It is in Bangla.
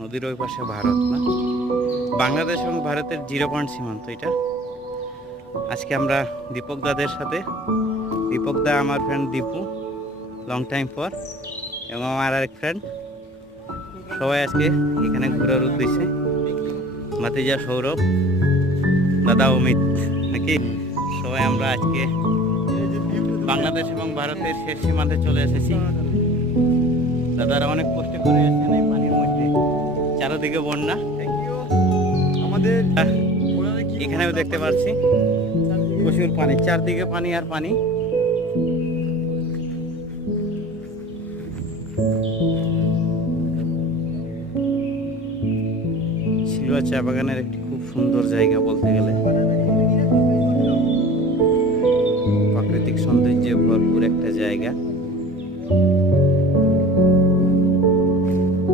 নদীর ওই পাশে ভারত, না বাংলাদেশ এবং ভারতের 0 পয়েন্ট সীমান্ত এটা। আজকে আমরা দীপক দাদের সাথে, দীপক দা আমার ফ্রেন্ড দীপু, লং টাইম পর, এবং আমার আরেক ফ্রেন্ড, সবাই আজকে এখানে ঘোরার উদ্দেশ্যে। ভাতিজা সৌরভ, দাদা অমিত, নাকি সবাই আমরা আজকে বাংলাদেশ এবং ভারতের শেষ সীমান্তে চলে এসেছি। দাদারা অনেক কষ্ট করে এসেছেন এই পানির মধ্যে, চারদিকে বন্যা। আমাদের এখানেও দেখতে পাচ্ছি প্রচুর পানি, চারদিকে পানি আর পানি। সিলুয়া চা বাগানের একটি খুব সুন্দর জায়গা বলতে গেলে, প্রাকৃতিক সৌন্দর্যে ভরপুর একটা জায়গা।